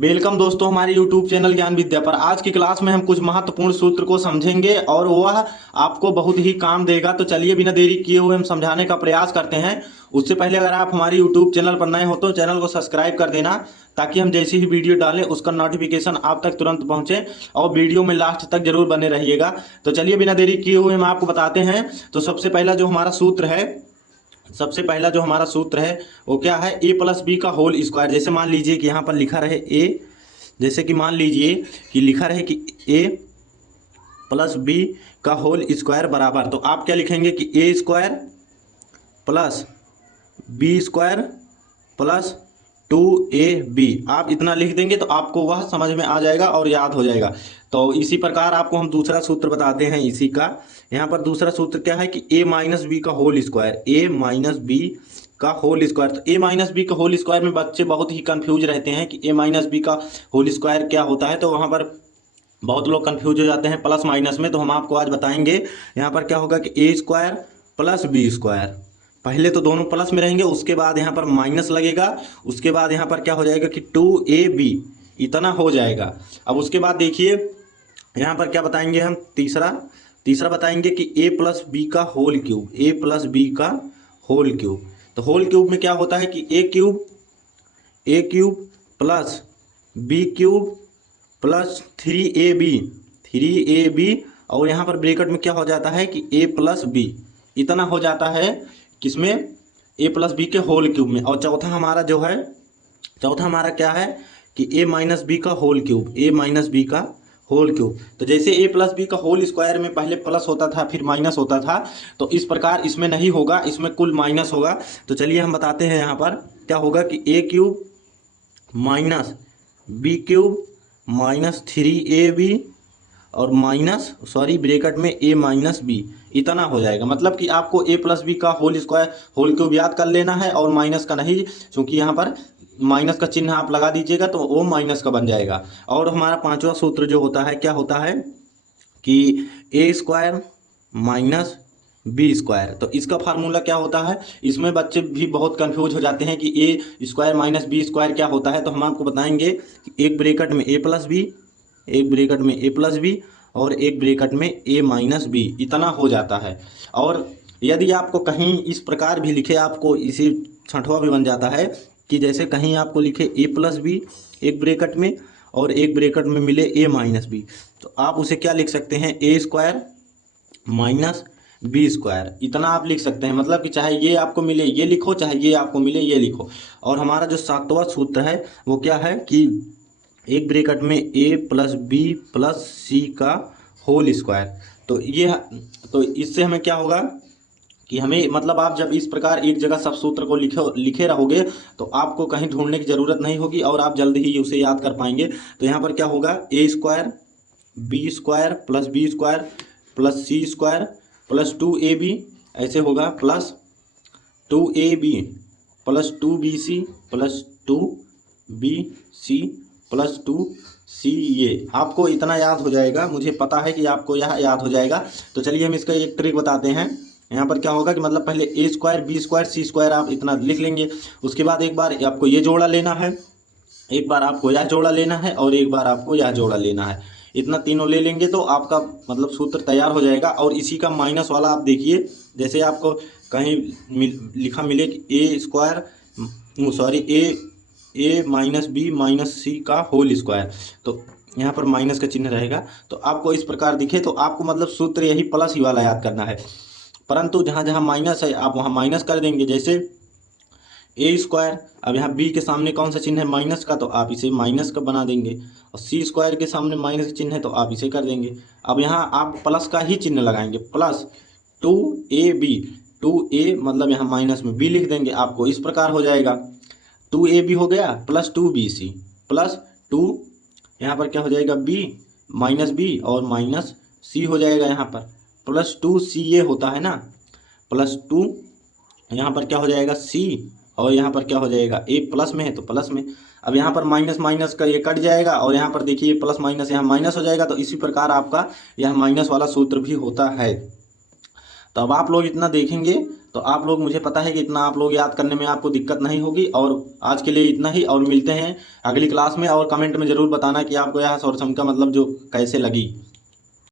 Welcome दोस्तों हमारे YouTube channel ज्ञान विद्या पर। आज की क्लास में हम कुछ महत्वपूर्ण सूत्र को समझेंगे और वह आपको बहुत ही काम देगा। तो चलिए बिना देरी किए हुए हम समझाने का प्रयास करते हैं। उससे पहले अगर आप हमारे YouTube चैनल पर नए हो तो चैनल को सब्सक्राइब कर देना, ताकि हम जैसी ही वीडियो डालें उसका नोटिफिकेशन आप तक तुरंत पहुंचे। और वीडियो में लास्ट तक जरूर बने रहिएगा। तो चलिए बिना देरी किए हुए हम आपको बताते हैं। तो सबसे पहला जो हमारा सूत्र है वो क्या है, ए प्लस बी का होल स्क्वायर। जैसे मान लीजिए कि यहाँ पर लिखा रहे ए, जैसे कि मान लीजिए कि लिखा रहे कि ए प्लस बी का होल स्क्वायर बराबर, तो आप क्या लिखेंगे कि A square plus B square plus 2ab। आप इतना लिख देंगे तो आपको वह समझ में आ जाएगा और याद हो जाएगा। तो इसी प्रकार आपको हम दूसरा सूत्र बताते हैं इसी का। यहाँ पर दूसरा सूत्र क्या है कि a माइनस बी का whole square, a minus b का होल स्क्वायर। तो a माइनस बी का होल स्क्वायर में बच्चे बहुत ही कंफ्यूज रहते हैं कि a माइनस बी का होल स्क्वायर क्या होता है। तो वहाँ पर बहुत लोग कंफ्यूज हो जाते हैं प्लस माइनस में। तो हम आपको आज बताएंगे यहाँ पर क्या होगा कि A square plus B square. पहले तो दोनों प्लस में रहेंगे, उसके बाद यहाँ पर माइनस लगेगा, उसके बाद यहाँ पर क्या हो जाएगा कि 2ab इतना हो जाएगा। अब उसके बाद देखिए यहाँ पर क्या बताएंगे हम, तीसरा बताएंगे कि ए प्लस बी का whole cube, A plus B का होल क्यूब। तो होल क्यूब में क्या होता है कि A cube plus B cube plus 3ab और यहाँ पर ब्रैकेट में क्या हो जाता है कि a प्लस बी इतना हो जाता है, किसमें, a प्लस बी के होल क्यूब में। और चौथा हमारा क्या है कि a माइनस बी का whole cube, a minus b का होल क्यूब। तो जैसे a प्लस बी का होल स्क्वायर में पहले प्लस होता था फिर माइनस होता था, तो इस प्रकार इसमें नहीं होगा, इसमें कुल माइनस होगा। तो चलिए हम बताते हैं यहाँ पर क्या होगा कि a cube minus b cube minus 3ab और ब्रैकेट में a माइनस बी इतना हो जाएगा। मतलब कि आपको a प्लस बी का होल स्क्वायर होल क्यूब याद कर लेना है और माइनस का नहीं, क्योंकि यहाँ पर माइनस का चिन्ह आप लगा दीजिएगा तो वो माइनस का बन जाएगा। और हमारा पांचवा सूत्र जो होता है क्या होता है कि A square minus B square. तो इसका फार्मूला क्या होता है, इसमें बच्चे भी बहुत कंफ्यूज हो जाते हैं कि A square minus B square क्या होता है। तो हम आपको बताएंगे कि एक ब्रैकेट में a प्लस बी और एक ब्रैकेट में a माइनस बी इतना हो जाता है। और यदि आपको कहीं इस प्रकार भी लिखे, आपको इसी छठवां भी बन जाता है कि जैसे कहीं आपको लिखे a प्लस बी एक ब्रैकेट में और एक ब्रैकेट में मिले a माइनस बी, तो आप उसे क्या लिख सकते हैं, ए स्क्वायर माइनस बी स्क्वायर इतना आप लिख सकते हैं। मतलब कि चाहे ये आपको मिले ये लिखो, चाहे ये आपको मिले ये लिखो। और हमारा जो सातवां सूत्र है वो क्या है कि एक ब्रैकेट में a प्लस बी प्लस सी का होल स्क्वायर। तो इससे हमें क्या होगा कि हमें, मतलब आप जब इस प्रकार एक जगह सब सूत्र को लिखे रहोगे तो आपको कहीं ढूंढने की ज़रूरत नहीं होगी और आप जल्द ही उसे याद कर पाएंगे। तो यहाँ पर क्या होगा, A square B square plus B square plus C square plus 2ab ऐसे होगा, plus 2ab plus 2bc plus 2bc plus 2c। ये आपको इतना याद हो जाएगा, मुझे पता है कि आपको यह याद हो जाएगा। तो चलिए हम इसका एक ट्रिक बताते हैं। यहाँ पर क्या होगा कि मतलब पहले ए स्क्वायर बी स्क्वायर सी स्क्वायर आप इतना लिख लेंगे, उसके बाद एक बार आपको ये जोड़ा लेना है, एक बार आपको यह जोड़ा लेना है और एक बार आपको यह जोड़ा लेना है। इतना तीनों ले लेंगे तो आपका मतलब सूत्र तैयार हो जाएगा। और इसी का माइनस वाला आप देखिए, जैसे आपको कहीं लिखा मिले कि A square A minus B minus सी का होल स्क्वायर, तो यहाँ पर माइनस का चिन्ह रहेगा। तो आपको इस प्रकार दिखे तो आपको मतलब सूत्र यही प्लस ही वाला याद करना है, परंतु जहाँ जहाँ माइनस है आप वहाँ माइनस कर देंगे। जैसे ए स्क्वायर, अब यहाँ बी के सामने कौन सा चिन्ह है, माइनस का, तो आप इसे माइनस का बना देंगे। और सी स्क्वायर के सामने माइनस का चिन्ह है तो आप इसे कर देंगे। अब यहाँ आप प्लस का ही चिन्ह लगाएंगे, प्लस 2ab, 2a मतलब यहाँ माइनस में b लिख देंगे, आपको इस प्रकार हो जाएगा 2ab हो गया प्लस 2bc प्लस 2, यहाँ पर क्या हो जाएगा b माइनस b और माइनस c हो जाएगा, यहाँ पर प्लस 2ca होता है ना, प्लस 2 यहाँ पर क्या हो जाएगा c और यहाँ पर क्या हो जाएगा, a प्लस में है तो प्लस में। अब यहाँ पर माइनस माइनस का ये कट जाएगा और यहाँ पर देखिए प्लस माइनस यहाँ माइनस हो जाएगा। तो इसी प्रकार आपका यह माइनस वाला सूत्र भी होता है। तो अब आप लोग इतना देखेंगे तो आप लोग, मुझे पता है कि इतना आप लोग याद करने में आपको दिक्कत नहीं होगी। और आज के लिए इतना ही, और मिलते हैं अगली क्लास में। और कमेंट में ज़रूर बताना कि आपको यह सौर समका मतलब जो कैसे लगी।